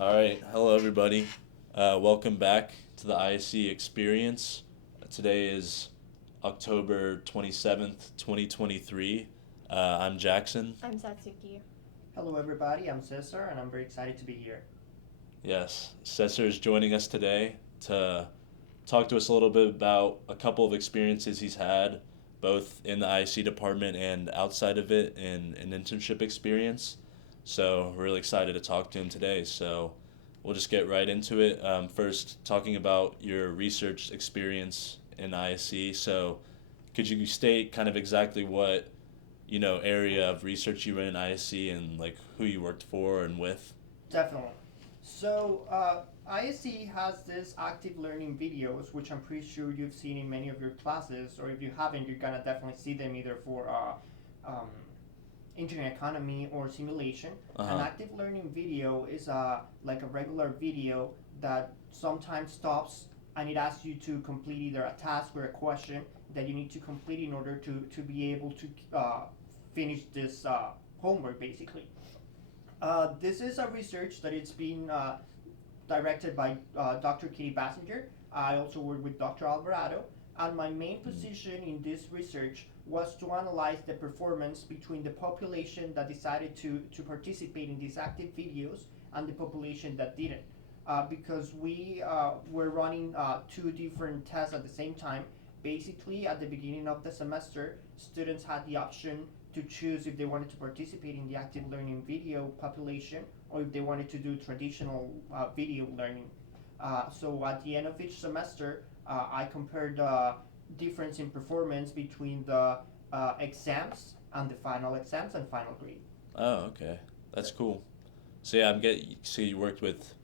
All right, hello everybody. Welcome back to the ISE Experience. Today is October 27th, 2023. I'm Jackson. I'm Satsuki. Hello, everybody. I'm Cesar, and I'm very excited to be here. Yes, Cesar is joining us today to talk to us a little bit about a couple of experiences he's had, both in the ISE department and outside of it, in an internship experience. So, we're really excited to talk to him today. So, we'll just get right into it. First, talking about your research experience in ISE. So, could you state kind of exactly what area of research you were in ISE and like who you worked for and with? Definitely. ISE has this active learning videos, which I'm pretty sure you've seen in many of your classes, or if you haven't, you're gonna definitely see them either for um, internet economy or simulation. Uh An huh. active learning video is like a regular video that sometimes stops and it asks you to complete either a task or a question that you need to complete in order to be able to finish this homework, basically. This is a research that it's been directed by Dr. Katie Bassinger. I also work with Dr. Alvarado, and my main position in this research was to analyze the performance between the population that decided to participate in these active videos and the population that didn't. Because we were running two different tests at the same time. Basically, at the beginning of the semester, students had the option to choose if they wanted to participate in the active learning video population or if they wanted to do traditional video learning. So at the end of each semester, I compared the difference in performance between the exams and the final exams and final grade. Oh, okay. That's cool. So yeah, so you worked with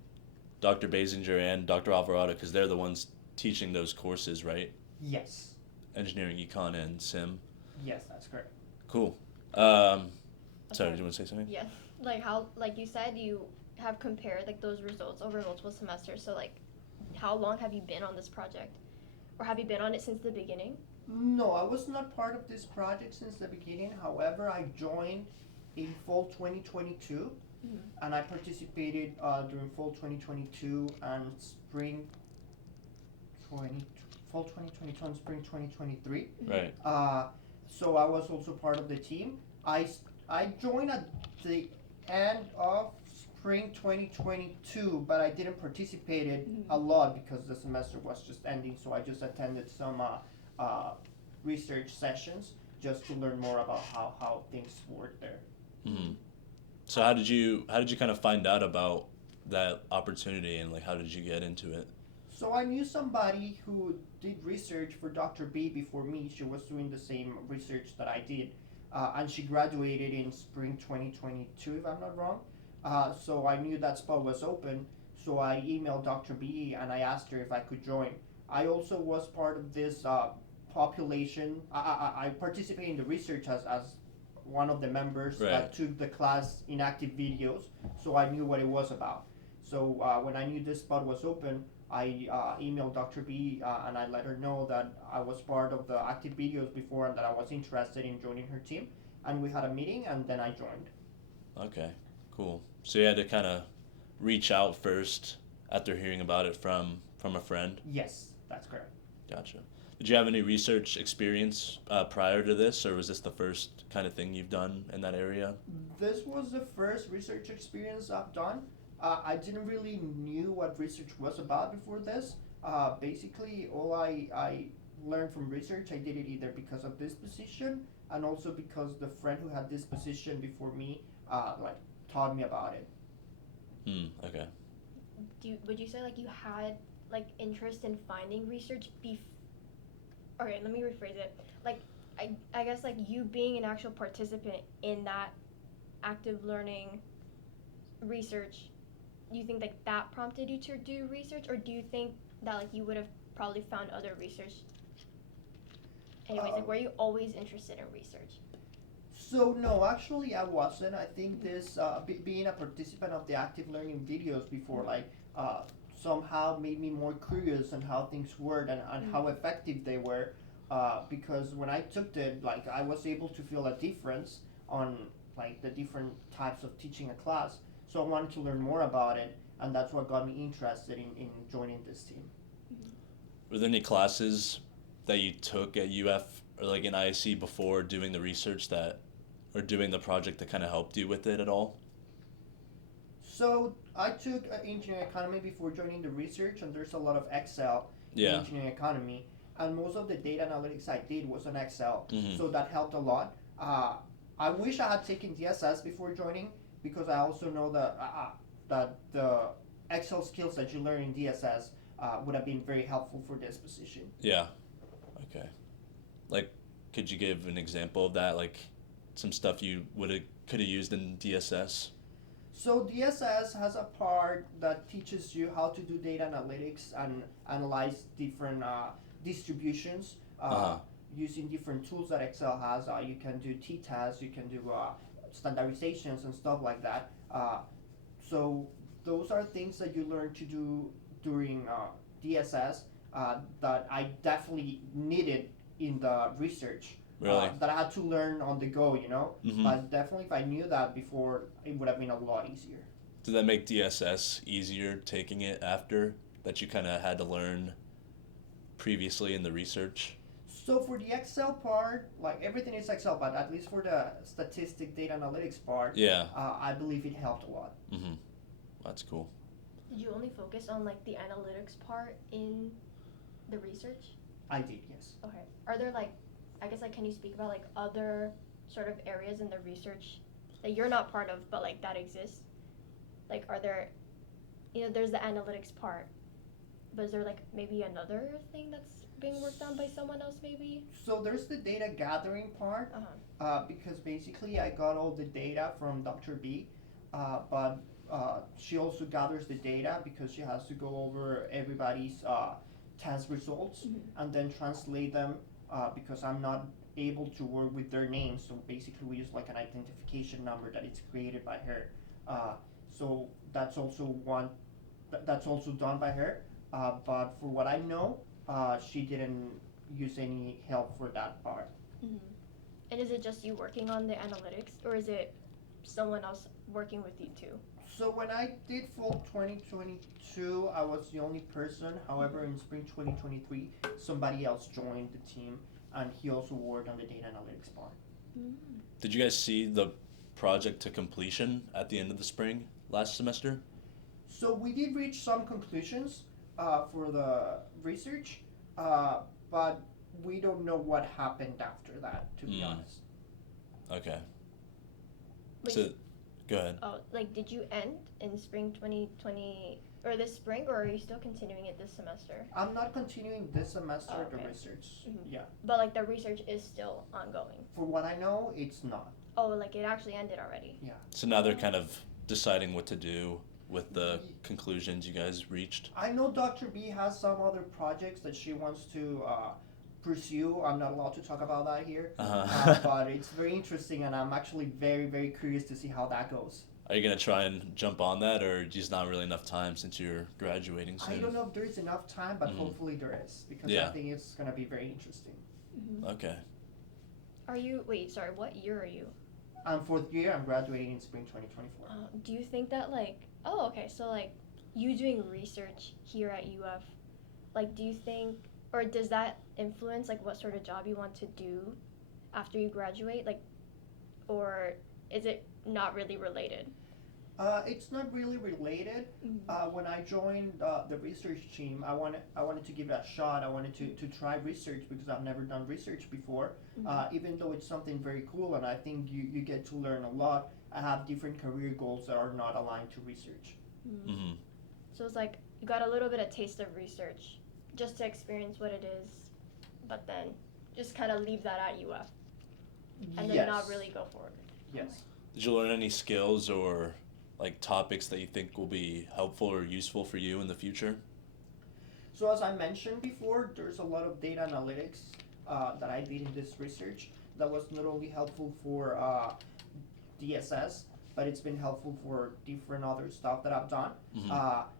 Dr. Basinger and Dr. Alvarado because they're the ones teaching those courses, right? Yes, Engineering, econ, and sim. yes, that's correct. Cool. Um, Sorry, Okay. did you want to say something? Yeah. Like how, like you said, you have compared like those results over multiple semesters. So like, how long have you been on this project, or have you been on it since the beginning? No, I was not part of this project since the beginning. However, I joined in fall 2022 Mm-hmm. and I participated during fall 2022 and spring 20, fall 2022 and spring 2023. Mm-hmm. Right. So I was also part of the team. I joined at the end of spring 2022, but I didn't participate it a Mm-hmm. lot because the semester was just ending. So I just attended some uh, research sessions just to learn more about how things work there. Hmm. So how did you kind of find out about that opportunity and like how did you get into it? So I knew somebody who did research for Dr. B before me. She was doing the same research that I did, and she graduated in spring 2022, if I'm not wrong. So I knew that spot was open. So I emailed Dr. B and I asked her if I could join. I also was part of this population. I participated in the research as one of the members Right. that took the class in active videos. So I knew what it was about. So when I knew this spot was open, I emailed Dr. B and I let her know that I was part of the active videos before and that I was interested in joining her team. And we had a meeting and then I joined. Okay. Cool. So you had to kind of reach out first after hearing about it from a friend. Yes, that's correct. Gotcha. Did you have any research experience prior to this, or was this the first kind of thing you've done in that area? This was the first research experience I've done. I didn't really knew what research was about before this. Basically, all I learned from research, I did it either because of this position and also because the friend who had this position before me, like taught me about it. Hmm. Okay. Would you say like you had like interest in finding research Okay, let me rephrase it. Like, I guess like you being an actual participant in that active learning research, you think like that prompted you to do research, or do you think that like you would have probably found other research anyways? Uh, Like, were you always interested in research? So no, actually I wasn't. I think this being a participant of the active learning videos before, like somehow made me more curious on how things work and how Mm-hmm. effective they were. Because when I took it, like I was able to feel a difference on like the different types of teaching a class. So I wanted to learn more about it. and that's what got me interested in joining this team. Were there any classes that you took at UF or like in ISE before doing the research that, or doing the project that kind of helped you with it at all? So I took engineering economy before joining the research, and there's a lot of Excel in Yeah. engineering economy, and most of the data analytics I did was on Excel, Mhm. so that helped a lot. I wish I had taken DSS before joining, because I also know that the Excel skills that you learn in DSS would have been very helpful for this position. Yeah. Okay. Like, could you give an example of that? Like, some stuff you could have used in DSS? So DSS has a part that teaches you how to do data analytics and analyze different distributions Uh-huh. using different tools that Excel has. You can do t-tests, you can do standardizations and stuff like that. So those are things that you learn to do during DSS that I definitely needed in the research. Really? That I had to learn on the go, you know. Mhm. But definitely, if I knew that before, it would have been a lot easier. Did that make DSS easier taking it after that you kind of had to learn previously in the research? So for the Excel part, like everything is Excel, but at least for the statistic data analytics part, Yeah. I believe it helped a lot. Mm-hmm. That's cool. Did you only focus on like the analytics part in the research? I did, yes. Okay. Are there like, I guess like, can you speak about like other sort of areas in the research that you're not part of, but like that exist? Like, are there, there's the analytics part, but is there like maybe another thing that's being worked on by someone else maybe? So there's the data gathering part, because basically I got all the data from Dr. B, but she also gathers the data because she has to go over everybody's test results and then translate them, because I'm not able to work with their names. So basically we use like an identification number that is created by her. So that's also that's also done by her. But for what I know, she didn't use any help for that part. And is it just you working on the analytics, or is it someone else working with you too? So when I did fall 2022, I was the only person. However, in spring 2023, somebody else joined the team, and he also worked on the data analytics part. Did you guys see the project to completion at the end of the spring last semester? So we did reach some conclusions for the research, but we don't know what happened after that, to be honest. Okay. Wait, So, go ahead. Oh, like did you end in spring 2020 or this spring, or are you still continuing it this semester? I'm not continuing this semester the Okay. research. Mhm. Yeah. But like the research is still ongoing. For what I know, it's not. Oh, like it actually ended already. Yeah. So now they're kind of deciding what to do with the conclusions you guys reached. I know Dr. B has some other projects that she wants to pursue. I'm not allowed to talk about that here, but it's very interesting, and I'm actually very, very curious to see how that goes. Are you gonna try and jump on that, or just not really enough time since you're graduating soon? I don't know if there is enough time, but hopefully there is, because I think it's gonna be very interesting. Okay. Are you, wait, sorry, what year are you? I'm fourth year. I'm graduating in spring 2024. Do you think that like, oh, okay, so like you doing research here at UF, like do you think, or does that influence like what sort of job you want to do after you graduate? Like, or is it not really related? It's not really related. When I joined the research team, I wanted to give it a shot. I wanted to try research because I've never done research before. Even though it's something very cool, and I think you get to learn a lot, I have different career goals that are not aligned to research. So it's like you got a little bit of taste of research just to experience what it is, but then just kind of leave that at UF and then not really go forward. Yes. Did you learn any skills or like topics that you think will be helpful or useful for you in the future? So as I mentioned before, there's a lot of data analytics that I did in this research that was not only helpful for DSS, but it's been helpful for different other stuff that I've done.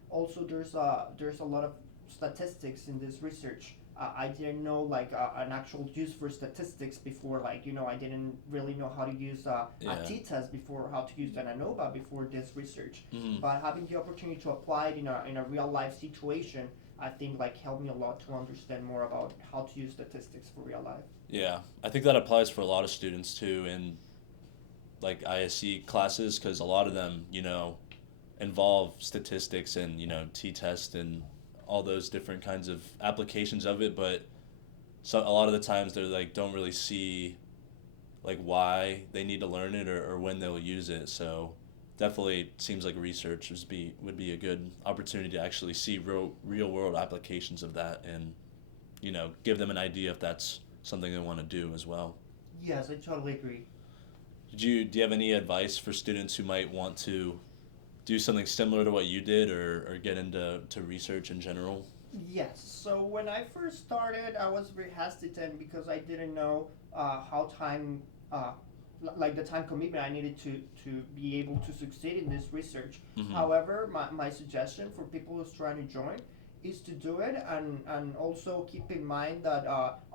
Also, there's a lot of statistics in this research I didn't know like an actual use for statistics before. Like I didn't really know how to use a Yeah. t-test before, how to use an ANOVA before this research. Hmm. But having the opportunity to apply it in a real life situation, I think like helped me a lot to understand more about how to use statistics for real life. Yeah, I think that applies for a lot of students too in like ISE classes because a lot of them, involve statistics and t-test and all those different kinds of applications of it, but so a lot of the times they're like don't really see like why they need to learn it or when they'll use it. So definitely seems like research would be a good opportunity to actually see real world applications of that and give them an idea if that's something they want to do as well. Yes, I totally agree. Do you have any advice for students who might want to do something similar to what you did or get into research in general? Yes. So when I first started, I was very hesitant because I didn't know how time, like the time commitment I needed to be able to succeed in this research. Hmm. However, my suggestion for people who's trying to join is to do it, and also keep in mind that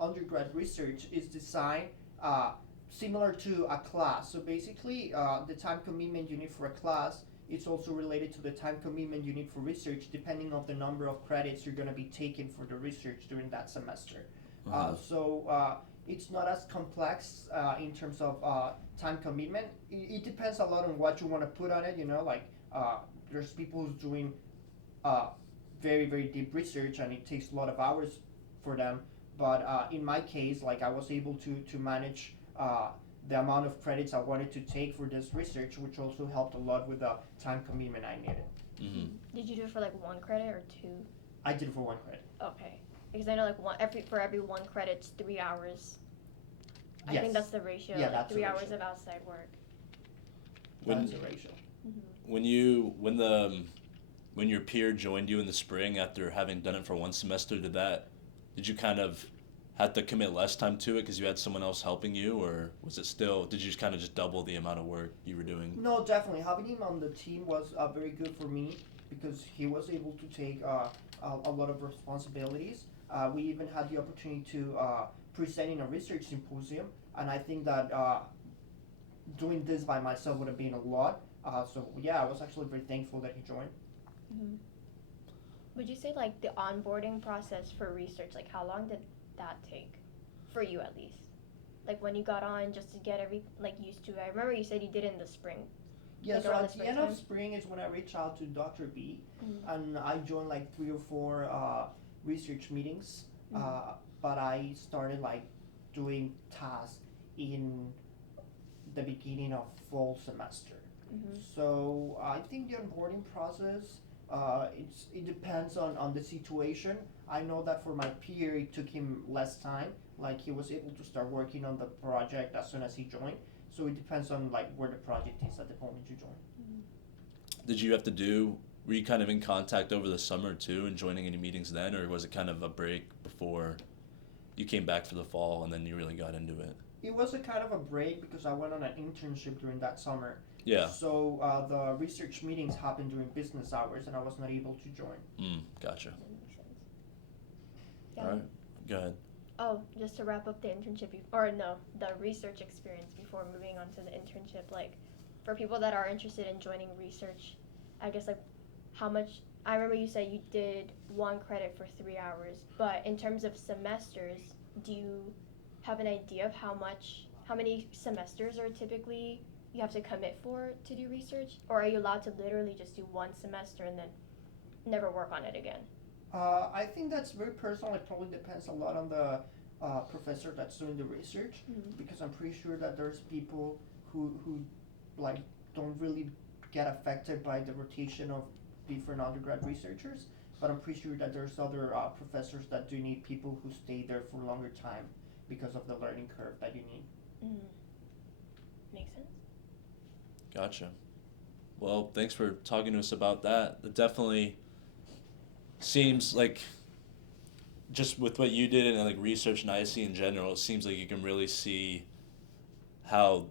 undergrad research is designed similar to a class. So basically, the time commitment you need for a class, it's also related to the time commitment you need for research, depending on the number of credits you're going to be taking for the research during that semester. Uh-huh. So it's not as complex in terms of time commitment. It depends a lot on what you want to put on it. Like there's people who's doing uh, very very deep research, and it takes a lot of hours for them. But in my case, like I was able to manage the amount of credits I wanted to take for this research, which also helped a lot with the time commitment I needed. Hmm. Did you do it for like 1 credit or 2? I did it for 1 credit. Okay, because I know like for every 1 credit, it's 3 hours. I Yes. think that's the ratio. Yeah, like that's the 3 hours ratio. of outside work. When That's the ratio. when your peer joined you in the spring after having done it for one semester, did you kind of have to commit less time to it because you had someone else helping you, or did you just kind of just double the amount of work you were doing? No, definitely. Having him on the team was very good for me because he was able to take a lot of responsibilities. We even had the opportunity to present in a research symposium, and I think that doing this by myself would have been a lot. So yeah, I was actually very thankful that he joined. Mm-hmm. Would you say like the onboarding process for research, like how long did that take, for you at least? Like when you got on, just to get used to it. I remember you said you did it in the spring. Yeah, Like so around at the the end of springtime? spring is when I reached out to Dr. B, Mm-hmm. and I joined like 3 or 4 research meetings. Mm-hmm. But I started like doing tasks in the beginning of fall semester. Mm-hmm. So I think the onboarding process, it depends on the situation. I know that for my peer, it took him less time. Like he was able to start working on the project as soon as he joined. So it depends on like where the project is at the moment you join. Did you have to were you kind of in contact over the summer too and joining any meetings then, or was it kind of a break before you came back for the fall and then you really got into it? It was a kind of a break because I went on an internship during that summer. Yeah. So the research meetings happened during business hours, and I was not able to join. Gotcha. That makes sense. Yeah. All right. Go ahead. Oh, just to wrap up the internship, or no, the research experience before moving on to the internship, like, for people that are interested in joining research, I guess, like, how much, I remember you said you did 1 credit for 3 hours, but in terms of semesters, do you have an idea of how many semesters are typically you have to commit for to do research? Or are you allowed to literally just do 1 semester and then never work on it again? I think that's very personal. It probably depends a lot on the professor that's doing the research, Mm-hmm. because I'm pretty sure that there's people who like don't really get affected by the rotation of different undergrad researchers. But I'm pretty sure that there's other professors that do need people who stay there for a longer time because of the learning curve that you need. Mm. Makes sense. Gotcha. Well, thanks for talking to us about that. It definitely seems like just with what you did and like research and ISE in general, it seems like you can really see how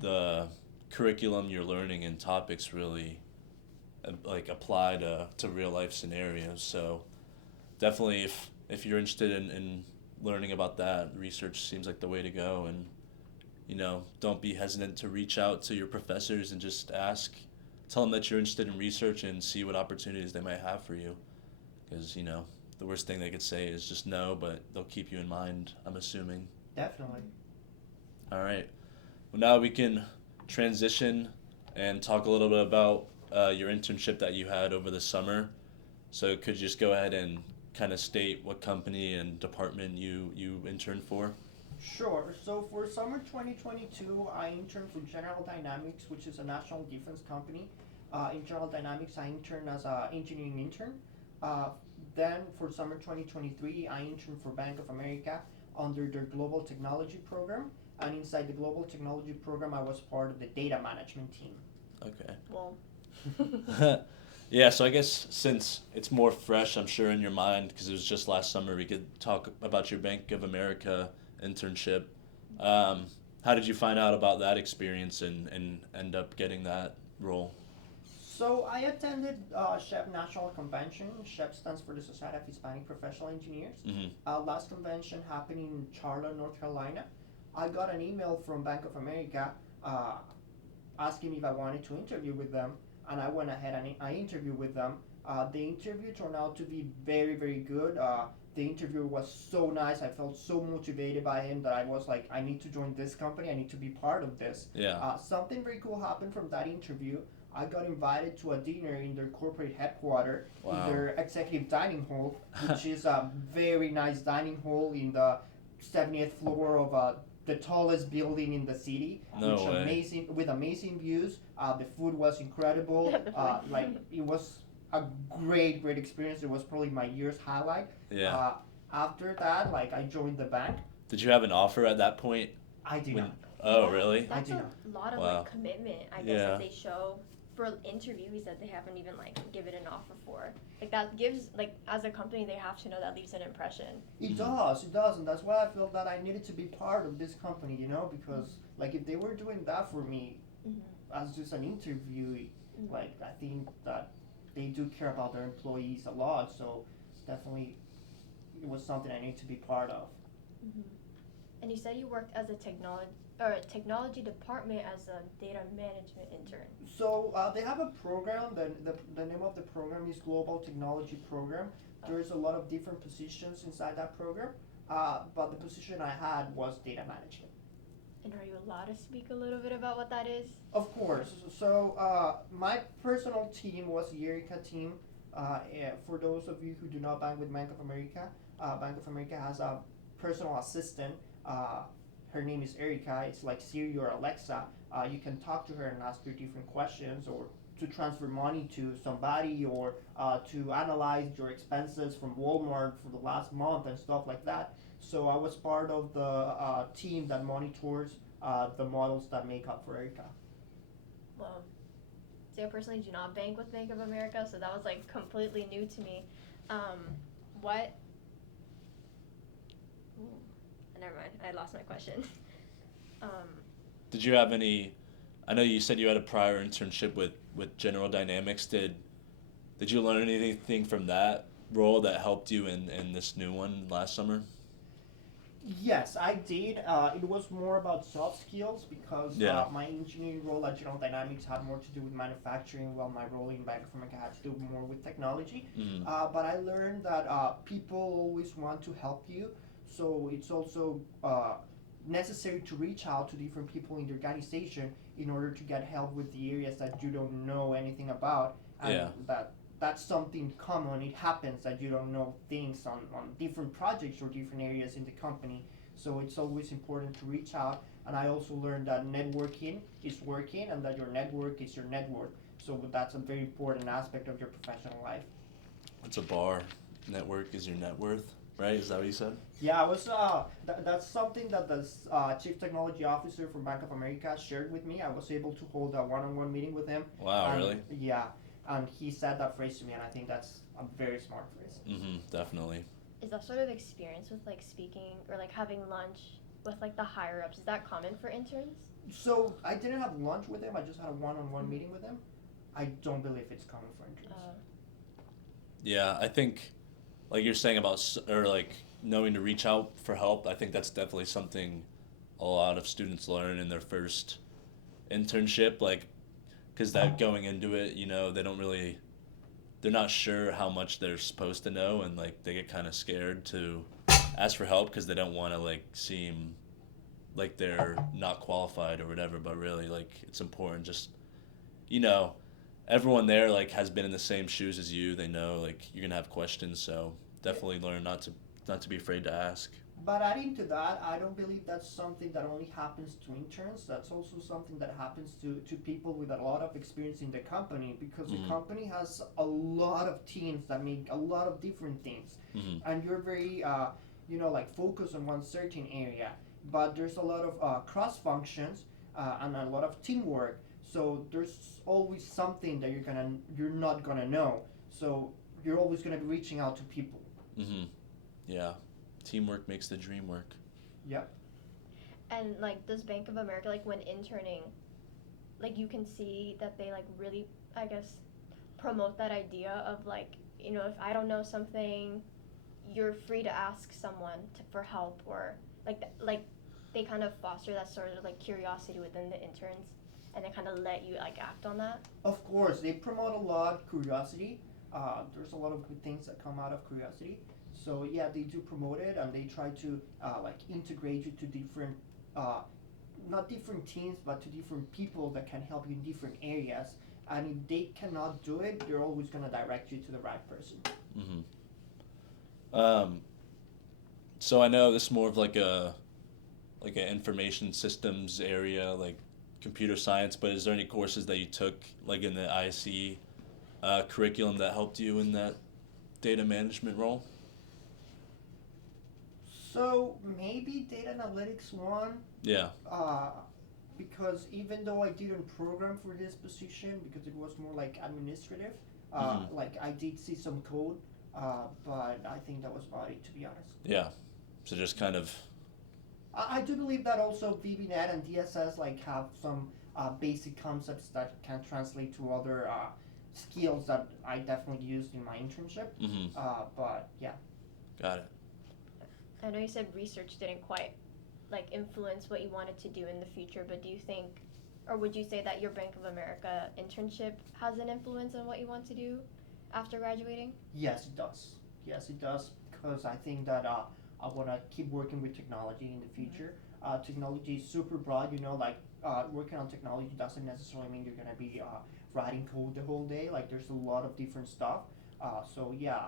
the curriculum you're learning and topics really like apply to real life scenarios. So definitely if if you're interested in learning about that, research seems like the way to go. And don't be hesitant to reach out to your professors and just ask, tell them that you're interested in research and see what opportunities they might have for you. Because the worst thing they could say is just no, but they'll keep you in mind, I'm assuming. Definitely. All right. Well, now we can transition and talk a little bit about your internship that you had over the summer. So could you just go ahead and kind of state what company and department you interned for? Sure. So for summer 2022, I interned for General Dynamics, which is a national defense company. In General Dynamics, I interned as an engineering intern. Then for summer 2023, I interned for Bank of America under their Global Technology Program. And inside the Global Technology Program, I was part of the data management team. Okay. Well. Yeah, so I guess since it's more fresh, I'm sure, in your mind, because it was just last summer, we could talk about your Bank of America internship. How did you find out about that experience and end up getting that role? So I attended SHEP National Convention. SHEP stands for the Society of Hispanic Professional Engineers. Mm-hmm. Last convention happened in Charlotte, North Carolina. I got an email from Bank of America asking me if I wanted to interview with them, and I went ahead and I interviewed with them. The interview turned out to be very, very good. The interviewer was so nice. I felt so motivated by him that I was like, I need to join this company. I need to be part of this. Yeah. Something very cool happened from that interview. I got invited to a dinner in their corporate headquarters, Wow. in their executive dining hall, which is a very nice dining hall in the 70th floor of the tallest building in the city. No which way. Amazing views. The food was incredible. It was a great experience. It was probably my year's highlight. Yeah. After that, I joined the bank. Did you have an offer at that point? I did not. Oh, really? That's I a did lot of Wow. commitment, I guess, Yeah. that they show for interviews that they haven't even given an offer for. That gives as a company they have to know, that leaves an impression. It does, and that's why I felt that I needed to be part of this company, because if they were doing that for me as just an interview, I think that they do care about their employees a lot. So definitely, it was something I need to be part of. And you said you worked as a technology department as a data management intern. So they have a program. The name of the program is Global Technology Program. There's a lot of different positions inside that program, but the position I had was data management. And are you allowed to speak a little bit about what that is? Of course. So my personal team was the Erica team. For those of you who do not bank with Bank of America, Bank of America has a personal assistant. Her name is Erica. It's like Siri or Alexa. You can talk to her and ask her different questions, or to transfer money to somebody, or to analyze your expenses from Walmart for the last month and stuff like that. So I was part of the team that monitors the models that make up for Erica. Well, see, I personally do not bank with Bank of America, so that was completely new to me. What? Never mind, I lost my question. Did you have any? I know you said you had a prior internship with General Dynamics. Did you learn anything from that role that helped you in this new one last summer? Yes, I did. It was more about soft skills, because my engineering role at General Dynamics had more to do with manufacturing, while my role in Bank of America had to do more with technology. But I learned that people always want to help you, so it's also necessary to reach out to different people in the organization in order to get help with the areas that you don't know anything about, and that's something common. It happens that you don't know things on different projects or different areas in the company. So it's always important to reach out. And I also learned that networking is working, and that your network is your net worth. So that's a very important aspect of your professional life. It's a bar. Network is your net worth, right? Is that what you said? Yeah, I was. That's something that the chief technology officer from Bank of America shared with me. I was able to hold a one-on-one meeting with him. Wow, really? Yeah. And he said that phrase to me, and I think that's a very smart phrase. Definitely. Is that sort of experience with speaking or having lunch with the higher ups, is that common for interns? So I didn't have lunch with him. I just had a one-on-one meeting with him. I don't believe it's common for interns. Yeah, I think like you're saying about or like knowing to reach out for help. I think that's definitely something a lot of students learn in their first internship, like because that going into it, they don't really, they're not sure how much they're supposed to know, and like they get kind of scared to ask for help because they don't want to like seem like they're not qualified or whatever. But really, like it's important. Just you know, everyone there like has been in the same shoes as you. They know like you're gonna have questions, so definitely learn not to be afraid to ask. But adding to that, I don't believe that's something that only happens to interns. That's also something that happens to people with a lot of experience in the company, because the Mm-hmm. company has a lot of teams that make a lot of different things. Mm-hmm. And you're very, like focused on one certain area. But there's a lot of cross functions and a lot of teamwork. So there's always something that you're not gonna know. So you're always gonna be reaching out to people. Mm-hmm. Yeah. Teamwork makes the dream work. Yep. And like, does Bank of America, like when interning, like you can see that they like really, I guess, promote that idea of like, if I don't know something, you're free to ask someone for help, or like they kind of foster that sort of like curiosity within the interns, and they kind of let you like act on that. Of course, they promote a lot curiosity. There's a lot of good things that come out of curiosity. So yeah, they do promote it, and they try to like integrate you to different, uh, not different teams, but to different people that can help you in different areas. And if they cannot do it, they're always gonna direct you to the right person. Mm-hmm. So I know this is more of like an information systems area, like computer science. But is there any courses that you took like in the ISE curriculum that helped you in that data management role? So maybe data analytics one, Yeah. uh, because even though I didn't program for this position, because it was more like administrative, Mm-hmm. like I did see some code, but I think that was about it, to be honest. Yeah. So just kind of. I do believe that also VBNet and DSS like have some basic concepts that can translate to other skills that I definitely used in my internship. Mm-hmm. But yeah. Got it. I know you said research didn't quite like influence what you wanted to do in the future, but do you think, or would you say that your Bank of America internship has an influence on what you want to do after graduating? Yes, it does. Yes, it does, because I think that I want to keep working with technology in the future. Technology is super broad, like working on technology doesn't necessarily mean you're going to be writing code the whole day. Like, there's a lot of different stuff. So, yeah,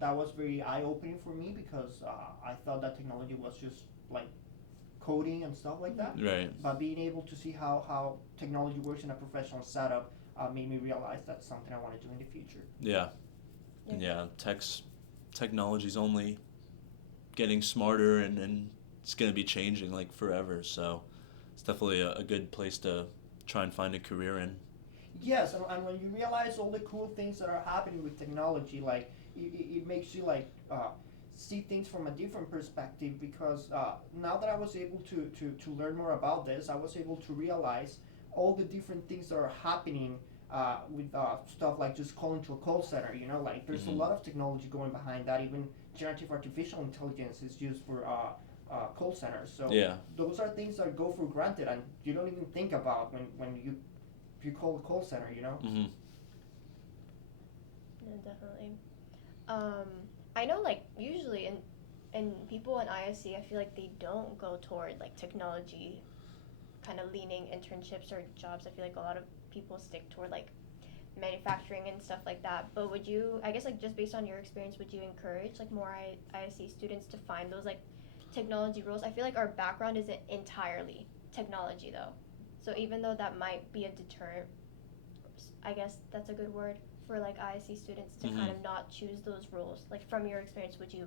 that was very eye opening for me, because I thought that technology was just like coding and stuff like that. Right. But being able to see how technology works in a professional setup made me realize that's something I want to do in the future. Yeah. Yeah. Technology's only getting smarter, and it's gonna be changing like forever. So it's definitely a good place to try and find a career in. Yes, and when you realize all the cool things that are happening with technology, like it makes you like see things from a different perspective, because now that I was able to learn more about this, I was able to realize all the different things that are happening with stuff like just calling to a call center. Like there's a Mm-hmm. lot of technology going behind that. Even generative artificial intelligence is used for call centers. So Yeah. those are things that go for granted, and you don't even think about when you call a call center. Mm-hmm. No, definitely. Um, I know, like usually in people in ISC, I feel like they don't go toward like technology, kind of leaning internships or jobs. I feel like a lot of people stick toward like manufacturing and stuff like that. But would you, I guess, like just based on your experience, would you encourage like more ISC students to find those like technology roles? I feel like our background isn't entirely technology though. So even though that might be a deterrent, I guess that's a good word for like ISC students to Mm-hmm. kind of not choose those roles. Like from your experience, would you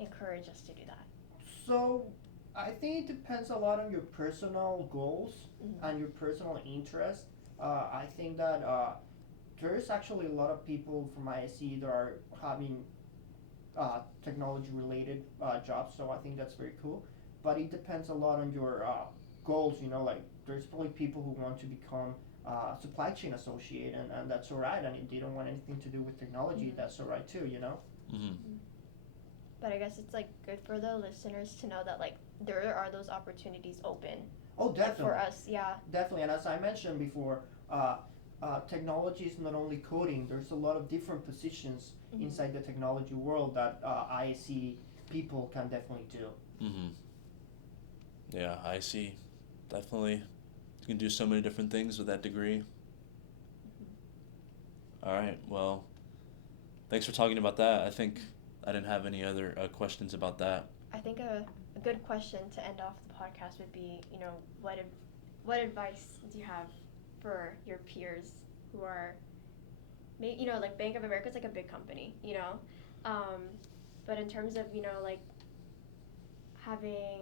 encourage us to do that? So I think it depends a lot on your personal goals Mm-hmm. and your personal interest. I think that there's actually a lot of people from ISE that are having technology related jobs, so I think that's very cool. But it depends a lot on your goals. Like there's probably people who want to become supply chain associate, and that's all right. And if they don't want anything to do with technology, that's all right too, you know? Mm-hmm. But I guess it's like good for the listeners to know that like there are those opportunities open. Oh, definitely. For us, yeah. Definitely, and as I mentioned before, technology is not only coding. There's a lot of different positions inside the technology world that ISE people can definitely do. Mm-hmm. Yeah, I see. Definitely. You can do so many different things with that degree. All right. Well, thanks for talking about that. I think I didn't have any other questions about that. I think a good question to end off the podcast would be, you know, what advice do you have for your peers who are, you know, like Bank of America is like a big company, you know, but in terms of, you know, like having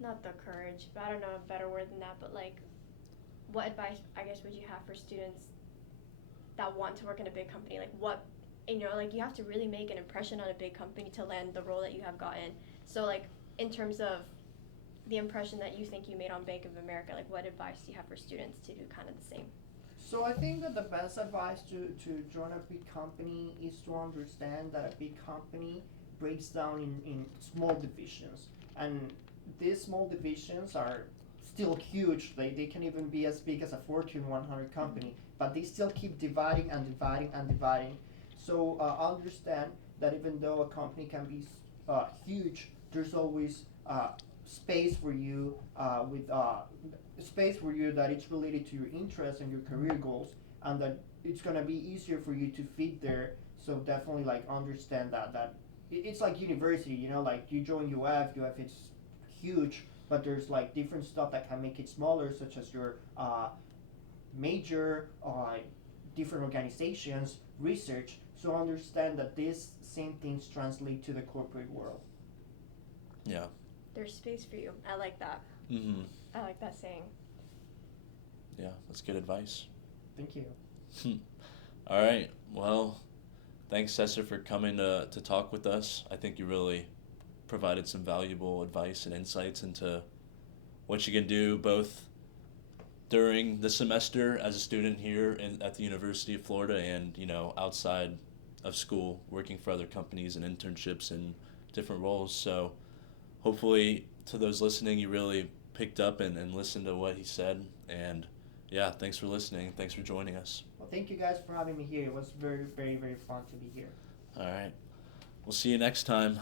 not the courage, but I don't know a better word than that, but like what advice I guess would you have for students that want to work in a big company? Like what, you know, like you have to really make an impression on a big company to land the role that you have gotten. So like in terms of the impression that you think you made on Bank of America, like what advice do you have for students to do kind of the same? So I think that the best advice to join a big company is to understand that a big company breaks down in small divisions. And these small divisions are still huge. They can even be as big as a Fortune 100 company, but they still keep dividing and dividing and dividing. So understand that even though a company can be huge, there's always space for you with space for you that it's related to your interests and your career goals, and that it's gonna be easier for you to fit there. So definitely like understand that it's like university, you know, like you join UF it's huge, but there's like different stuff that can make it smaller, such as your major, different organizations, research. So understand that these same things translate to the corporate world. Yeah. There's space for you. I like that. Mm-hmm. I like that saying. Yeah, that's good advice. Thank you. All right. Well, thanks, Cesar, for coming to talk with us. I think you really provided some valuable advice and insights into what you can do both during the semester as a student here at the University of Florida and, you know, outside of school, working for other companies and internships and different roles. So hopefully to those listening, you really picked up and listened to what he said. And yeah, thanks for listening. Thanks for joining us. Well, thank you guys for having me here. It was very, very, very fun to be here. All right. We'll see you next time.